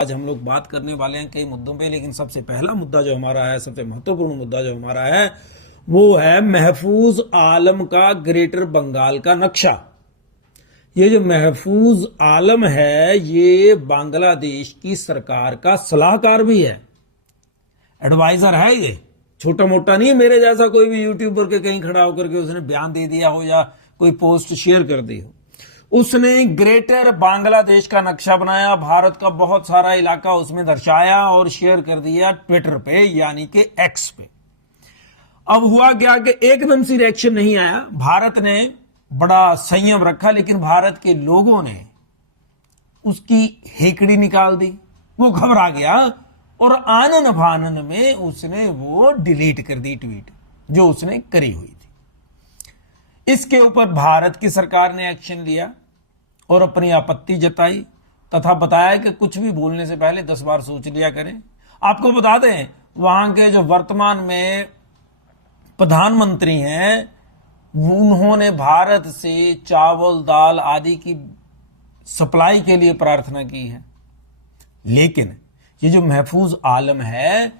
आज हम लोग बात करने वाले हैं कई मुद्दों पे, लेकिन सबसे पहला मुद्दा जो हमारा है, सबसे महत्वपूर्ण मुद्दा जो हमारा है, वो है महफूज आलम का ग्रेटर बंगाल का नक्शा। ये जो महफूज आलम है, ये बांग्लादेश की सरकार का सलाहकार भी है, एडवाइजर है। ये छोटा मोटा नहीं है, मेरे जैसा कोई भी यूट्यूबर के कहीं खड़ा होकर के उसने बयान दे दिया हो या कोई पोस्ट शेयर कर दी हो। उसने ग्रेटर बांग्लादेश का नक्शा बनाया, भारत का बहुत सारा इलाका उसमें दर्शाया और शेयर कर दिया ट्विटर पे, यानी कि एक्स पे। अब हुआ क्या कि एकदम से रिएक्शन नहीं आया, भारत ने बड़ा संयम रखा, लेकिन भारत के लोगों ने उसकी हेकड़ी निकाल दी। वो घबरा गया और आनन फानन में उसने वो डिलीट कर दी ट्वीट जो उसने करी हुई थी। इसके ऊपर भारत की सरकार ने एक्शन लिया और अपनी आपत्ति जताई तथा बताया कि कुछ भी बोलने से पहले 10 बार सोच लिया करें। आपको बता दें, वहां के जो वर्तमान में प्रधानमंत्री हैं, उन्होंने भारत से चावल दाल आदि की सप्लाई के लिए प्रार्थना की है। लेकिन ये जो महफूज आलम है,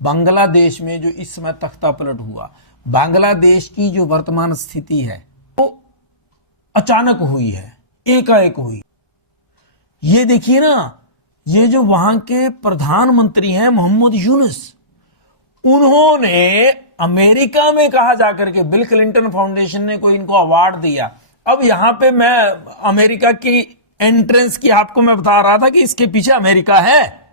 बांग्लादेश में जो इस समय तख्ता पलट हुआ, बांग्लादेश की जो वर्तमान स्थिति है वो अचानक हुई है, एकाएक हुई। ये देखिए ना, ये जो वहां के प्रधानमंत्री हैं मोहम्मद यूनुस, उन्होंने अमेरिका में कहा जाकर के बिल क्लिंटन फाउंडेशन ने कोई इनको अवार्ड दिया। अब यहां पे मैं अमेरिका की एंट्रेंस की आपको मैं बता रहा था कि इसके पीछे अमेरिका है,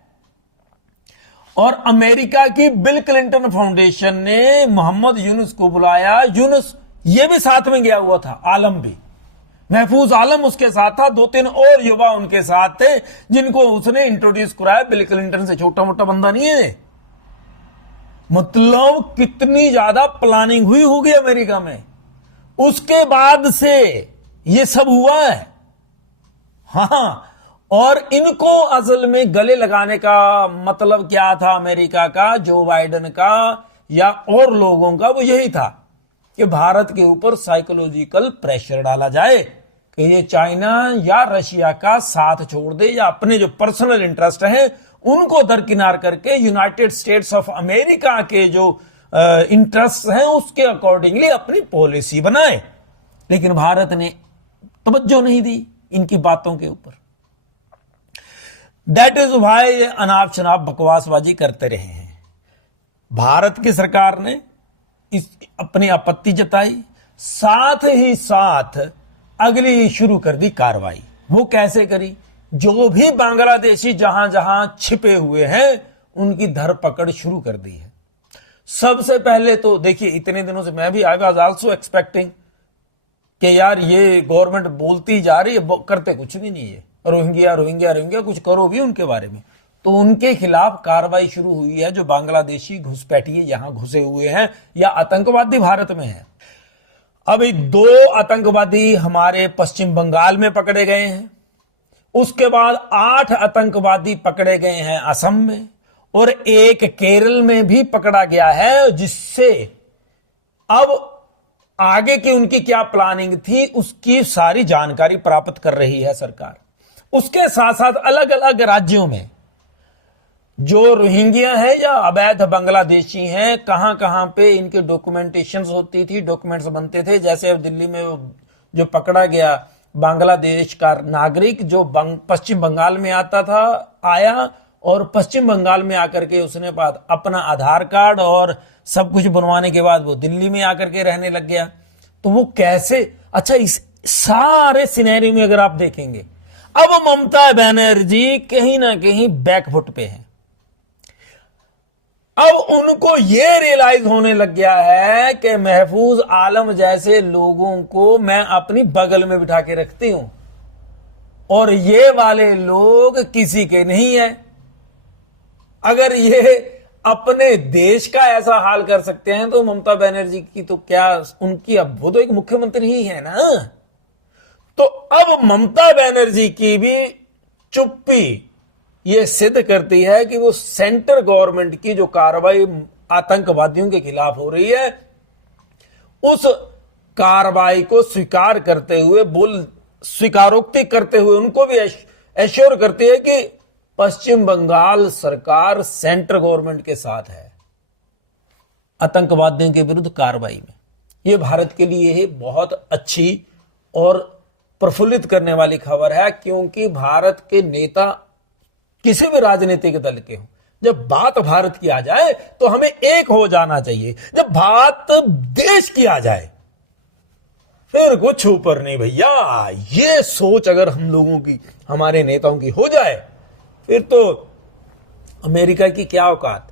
और अमेरिका की बिल क्लिंटन फाउंडेशन ने मोहम्मद यूनुस को बुलाया। यूनुस ये भी साथ में गया हुआ था, आलम भी, महफूज आलम उसके साथ था, 2-3 और युवा उनके साथ थे जिनको उसने इंट्रोड्यूस कराया। बिल क्लिंटन से छोटा मोटा बंदा नहीं है। मतलब कितनी ज्यादा प्लानिंग हुई होगी अमेरिका में, उसके बाद से ये सब हुआ है। हाँ, और इनको असल में गले लगाने का मतलब क्या था अमेरिका का, जो बाइडेन का या और लोगों का, वो यही था कि भारत के ऊपर साइकोलॉजिकल प्रेशर डाला जाए कि ये चाइना या रशिया का साथ छोड़ दे, या अपने जो पर्सनल इंटरेस्ट हैं उनको दरकिनार करके यूनाइटेड स्टेट्स ऑफ अमेरिका के जो इंटरेस्ट हैं उसके अकॉर्डिंगली अपनी पॉलिसी बनाए। लेकिन भारत ने तवज्जो नहीं दी इनकी बातों के ऊपर। दैट इज वाई ये अनाप शनाप बकवासबाजी करते रहे हैं। भारत की सरकार ने इस अपनी आपत्ति जताई, साथ ही साथ अगली शुरू कर दी कार्रवाई। वो कैसे करी? जो भी बांग्लादेशी जहां जहां छिपे हुए हैं उनकी धरपकड़ शुरू कर दी है। सबसे पहले तो देखिए, इतने दिनों से मैं भी आई वाज आल्सो एक्सपेक्टिंग कि यार ये गवर्नमेंट बोलती जा रही है, करते कुछ भी नहीं है, रोहिंग्या रोहिंग्या रोहिंग्या, कुछ करो भी उनके बारे में। तो उनके खिलाफ कार्रवाई शुरू हुई है, जो बांग्लादेशी घुसपैठिए यहां घुसे हुए हैं या आतंकवादी भारत में हैं। अभी 2 आतंकवादी हमारे पश्चिम बंगाल में पकड़े गए हैं, उसके बाद 8 आतंकवादी पकड़े गए हैं असम में, और 1 केरल में भी पकड़ा गया है, जिससे अब आगे की उनकी क्या प्लानिंग थी उसकी सारी जानकारी प्राप्त कर रही है सरकार। उसके साथ साथ अलग अलग राज्यों में जो रोहिंग्या है या अवैध बांग्लादेशी हैं, कहां कहां पे इनके डॉक्यूमेंटेशन होती थी, डॉक्यूमेंट्स बनते थे। जैसे अब दिल्ली में जो पकड़ा गया बांग्लादेश का नागरिक, जो पश्चिम बंगाल में आता था, आया और पश्चिम बंगाल में आकर के उसने बाद अपना आधार कार्ड और सब कुछ बनवाने के बाद वो दिल्ली में आकर के रहने लग गया। तो वो कैसे, अच्छा, इस सारे सिनेरियो में अगर आप देखेंगे, अब ममता बनर्जी कहीं ना कहीं बैकफुट पे है। अब उनको यह रियलाइज होने लग गया है कि महफूज आलम जैसे लोगों को मैं अपनी बगल में बिठा के रखती हूं, और ये वाले लोग किसी के नहीं है। अगर ये अपने देश का ऐसा हाल कर सकते हैं तो ममता बनर्जी की तो क्या, उनकी अब वो तो एक मुख्यमंत्री ही है ना। तो अब ममता बनर्जी की भी चुप्पी ये सिद्ध करती है कि वो सेंटर गवर्नमेंट की जो कार्रवाई आतंकवादियों के खिलाफ हो रही है, उस कार्रवाई को स्वीकार करते हुए, स्वीकारोक्ति करते हुए उनको भी एश्योर करती है कि पश्चिम बंगाल सरकार सेंट्रल गवर्नमेंट के साथ है आतंकवादियों के विरुद्ध कार्रवाई में। यह भारत के लिए बहुत अच्छी और प्रफुल्लित करने वाली खबर है, क्योंकि भारत के नेता किसी भी राजनीतिक दल के हों, जब बात भारत की आ जाए तो हमें एक हो जाना चाहिए। जब बात देश की आ जाए फिर कुछ ऊपर नहीं भैया। ये सोच अगर हम लोगों की, हमारे नेताओं की हो जाए, फिर तो अमेरिका की क्या औकात,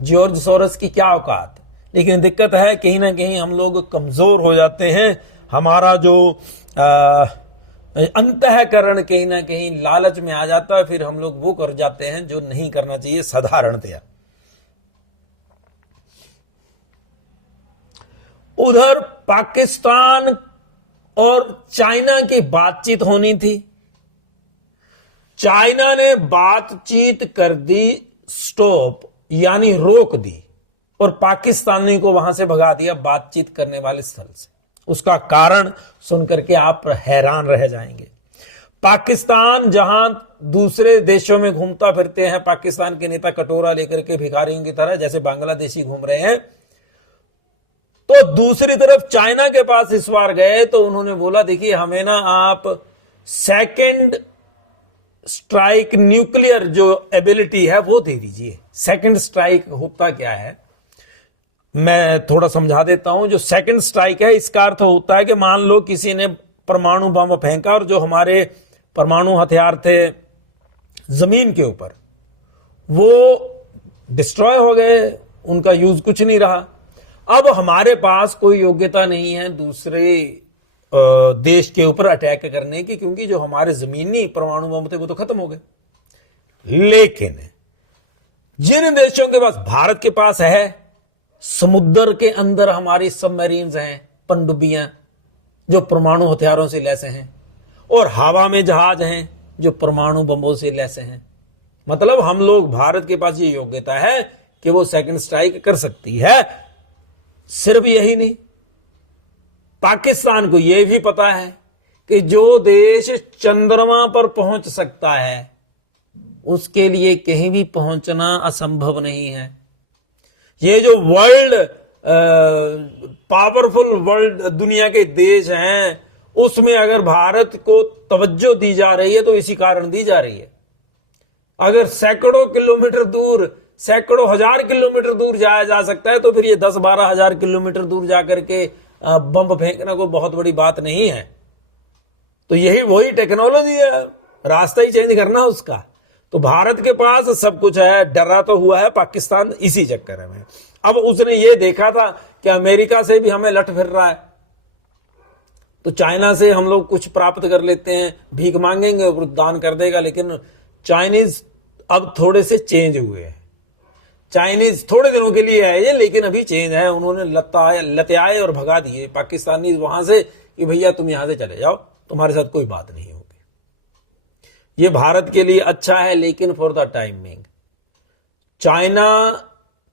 जॉर्ज सोरस की क्या औकात। लेकिन दिक्कत है कहीं ना कहीं हम लोग कमजोर हो जाते हैं। हमारा जो अंतःकरण कहीं ना कहीं लालच में आ जाता है, फिर हम लोग वो कर जाते हैं जो नहीं करना चाहिए साधारणतया। उधर पाकिस्तान और चाइना की बातचीत होनी थी। चाइना ने बातचीत कर दी स्टॉप, यानी रोक दी, और पाकिस्तानी को वहां से भगा दिया बातचीत करने वाले स्थल से। उसका कारण सुनकर के आप हैरान रह जाएंगे। पाकिस्तान जहां दूसरे देशों में घूमता फिरते हैं, पाकिस्तान के नेता कटोरा लेकर के भिखारियों की तरह जैसे बांग्लादेशी घूम रहे हैं, तो दूसरी तरफ चाइना के पास इस बार गए तो उन्होंने बोला देखिए हमें ना आप सेकंड स्ट्राइक न्यूक्लियर जो एबिलिटी है वो दे दीजिए। सेकंड स्ट्राइक होता क्या है मैं थोड़ा समझा देता हूं। जो सेकंड स्ट्राइक है इसका अर्थ होता है कि मान लो किसी ने परमाणु बम फेंका और जो हमारे परमाणु हथियार थे जमीन के ऊपर वो डिस्ट्रॉय हो गए, उनका यूज कुछ नहीं रहा। अब हमारे पास कोई योग्यता नहीं है दूसरे देश के ऊपर अटैक करने की, क्योंकि जो हमारे जमीनी परमाणु बम थे वो तो खत्म हो गए। लेकिन जिन देशों के पास, भारत के पास है, समुद्र के अंदर हमारी सबमरीन्स हैं, पनडुब्बियां जो परमाणु हथियारों से लैस हैं, और हवा में जहाज हैं जो परमाणु बमों से लैस हैं। मतलब हम लोग, भारत के पास ये योग्यता है कि वो सेकंड स्ट्राइक कर सकती है। सिर्फ यही नहीं, पाकिस्तान को यह भी पता है कि जो देश चंद्रमा पर पहुंच सकता है उसके लिए कहीं भी पहुंचना असंभव नहीं है। ये जो वर्ल्ड पावरफुल वर्ल्ड दुनिया के देश हैं, उसमें अगर भारत को तवज्जो दी जा रही है तो इसी कारण दी जा रही है। अगर सैकड़ों किलोमीटर दूर, सैकड़ों हजार किलोमीटर दूर जाया जा सकता है तो फिर ये 10-12 हजार किलोमीटर दूर जाकर के बम फेंकना कोई बहुत बड़ी बात नहीं है। तो यही वही टेक्नोलॉजी है, रास्ता ही चेंज करना उसका। तो भारत के पास सब कुछ है, डरा तो हुआ है पाकिस्तान इसी चक्कर में। अब उसने ये देखा था कि अमेरिका से भी हमें लट फिर रहा है, तो चाइना से हम लोग कुछ प्राप्त कर लेते हैं, भीख मांगेंगे और दान कर देगा। लेकिन चाइनीज अब थोड़े से चेंज हुए हैं। चाइनीज थोड़े दिनों के लिए है ये, लेकिन अभी चेंज है। उन्होंने लत्याए और भगा दिए पाकिस्तानी वहां से कि भैया तुम यहां से चले जाओ, तुम्हारे साथ कोई बात नहीं होगी। ये भारत के लिए अच्छा है, लेकिन फॉर द टाइमिंग। चाइना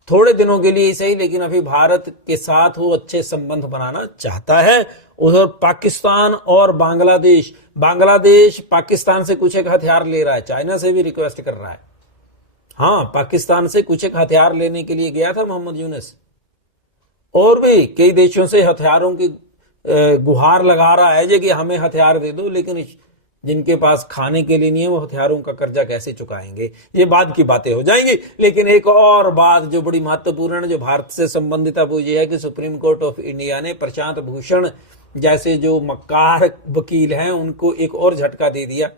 थोड़े दिनों के लिए सही, लेकिन अभी भारत के साथ वो अच्छे संबंध बनाना चाहता है। उधर पाकिस्तान और बांग्लादेश, बांग्लादेश पाकिस्तान से कुछ एक हथियार ले रहा है, चाइना से भी रिक्वेस्ट कर रहा है। हाँ, पाकिस्तान से कुछ एक हथियार लेने के लिए गया था मोहम्मद यूनुस, और भी कई देशों से हथियारों की गुहार लगा रहा है कि हमें हथियार दे दो, लेकिन जिनके पास खाने के लिए नहीं है वो हथियारों का कर्जा कैसे चुकाएंगे, ये बाद की बातें हो जाएंगी। लेकिन एक और बात जो बड़ी महत्वपूर्ण है, जो भारत से संबंधित है, वो ये है कि सुप्रीम कोर्ट ऑफ इंडिया ने प्रशांत भूषण जैसे जो मक्कार वकील हैं उनको एक और झटका दे दिया।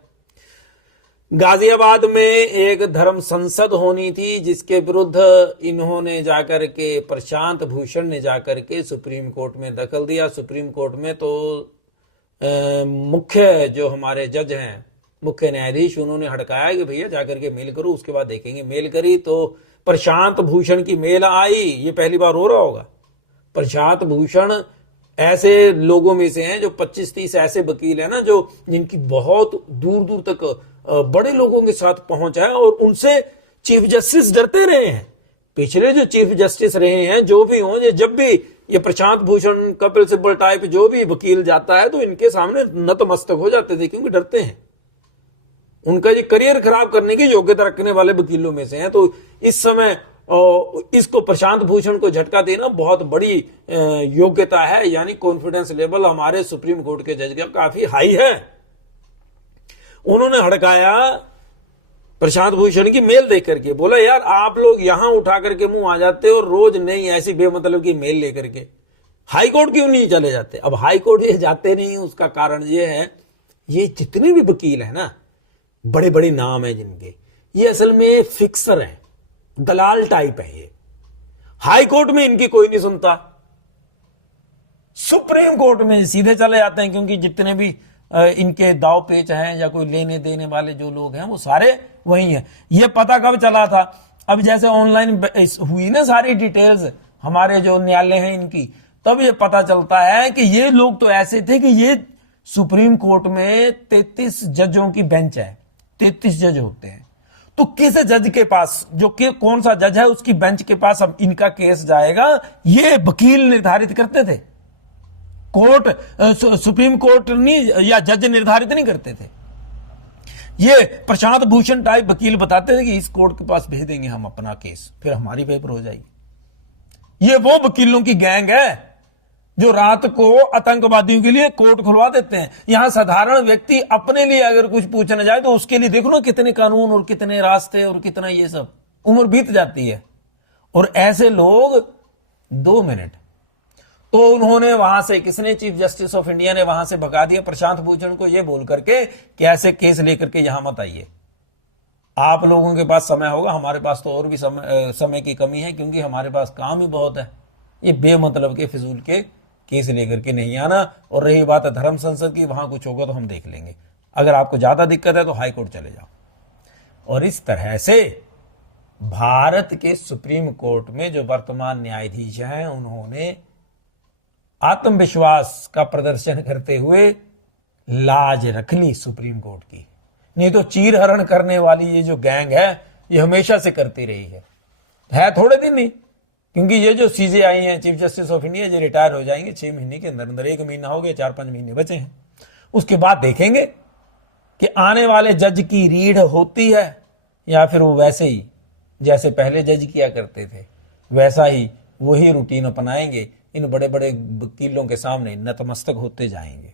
गाजियाबाद में एक धर्म संसद होनी थी जिसके विरुद्ध इन्होंने जाकर के, प्रशांत भूषण ने जाकर के सुप्रीम कोर्ट में दखल दिया। सुप्रीम कोर्ट में तो मुख्य जो हमारे जज हैं, मुख्य न्यायाधीश, उन्होंने हड़काया कि भैया जाकर के मेल करो, उसके बाद देखेंगे। मेल करी तो प्रशांत भूषण की मेल आई। ये पहली बार हो रहा होगा। प्रशांत भूषण ऐसे लोगों में से हैं जो 25-30 ऐसे वकील हैं ना, जो जिनकी बहुत दूर दूर तक बड़े लोगों के साथ पहुंच है, और उनसे चीफ जस्टिस डरते रहे हैं। पिछले जो चीफ जस्टिस रहे हैं, जो भी हों, जब भी ये प्रशांत भूषण, कपिल सिब्बल टाइप जो भी वकील जाता है तो इनके सामने नतमस्तक हो जाते थे, क्योंकि डरते हैं। उनका ये करियर खराब करने की योग्यता रखने वाले वकीलों में से हैं। तो इस समय इसको प्रशांत भूषण को झटका देना बहुत बड़ी योग्यता है, यानी कॉन्फिडेंस लेवल हमारे सुप्रीम कोर्ट के जज का काफी हाई है। उन्होंने हड़काया प्रशांत भूषण की मेल देख करके, बोला यार आप लोग यहां उठा करके मुंह आ जाते हो रोज नहीं ऐसी बेमतलब की मेल लेकर के, हाई कोर्ट क्यों नहीं चले जाते? अब हाई कोर्ट ये जाते नहीं, उसका कारण ये है, ये जितने भी वकील है ना, बड़े बड़े नाम है जिनके, ये असल में फिक्सर है, दलाल टाइप है ये। हाई कोर्ट में इनकी कोई नहीं सुनता, सुप्रीम कोर्ट में सीधे चले जाते हैं, क्योंकि जितने भी इनके दाव पेच हैं या कोई लेने देने वाले जो लोग हैं वो सारे वही हैं। ये पता कब चला था? अब जैसे ऑनलाइन हुई ना सारी डिटेल्स हमारे जो न्यायालय हैं इनकी, तब ये पता चलता है कि ये लोग तो ऐसे थे कि ये सुप्रीम कोर्ट में 33 जजों की बेंच है, 33 जज होते हैं। तो किस जज के पास, जो कि कौन सा जज है उसकी बेंच के पास अब इनका केस जाएगा, ये वकील निर्धारित करते थे। कोर्ट सुप्रीम कोर्ट नहीं या जज निर्धारित नहीं करते थे। ये प्रशांत भूषण टाइप वकील बताते थे कि इस कोर्ट के पास भेज देंगे हम अपना केस, फिर हमारी पेपर हो जाएगी। ये वो वकीलों की गैंग है जो रात को आतंकवादियों के लिए कोर्ट खुलवा देते हैं। यहां साधारण व्यक्ति अपने लिए अगर कुछ पूछने जाए तो उसके लिए देखो ना कितने कानून और कितने रास्ते और कितना ये सब, उम्र बीत जाती है। और ऐसे लोग 2 मिनट, तो उन्होंने वहां से, किसने, चीफ जस्टिस ऑफ इंडिया ने वहां से भगा दिया प्रशांत भूषण को ये बोल करके कि ऐसे केस लेकर के यहां मत आइए, आप लोगों के पास समय होगा, हमारे पास तो और भी समय की कमी है, क्योंकि हमारे पास काम ही बहुत है। ये बेमतलब के फिजूल के केस लेकर के नहीं आना। और रही बात है धर्म संसद की, वहां कुछ होगा तो हम देख लेंगे, अगर आपको ज्यादा दिक्कत है तो हाई कोर्ट चले जाओ। और इस तरह से भारत के सुप्रीम कोर्ट में जो वर्तमान न्यायाधीश हैं, उन्होंने आत्मविश्वास का प्रदर्शन करते हुए लाज रख ली सुप्रीम कोर्ट की। नहीं तो चीरहरण करने वाली ये जो गैंग है ये हमेशा से करती रही है थोड़े दिन नहीं, क्योंकि ये जो सीजे आई हैं, चीफ जस्टिस ऑफ इंडिया, ये रिटायर हो जाएंगे 6 महीने के अंदर अंदर, 1 महीना हो गया, 4-5 महीने बचे हैं। उसके बाद देखेंगे कि आने वाले जज की रीढ़ होती है या फिर वो वैसे ही जैसे पहले जज किया करते थे वैसा ही वही रूटीन अपनाएंगे, इन बड़े बड़े वकीलों के सामने नतमस्तक होते जाएंगे।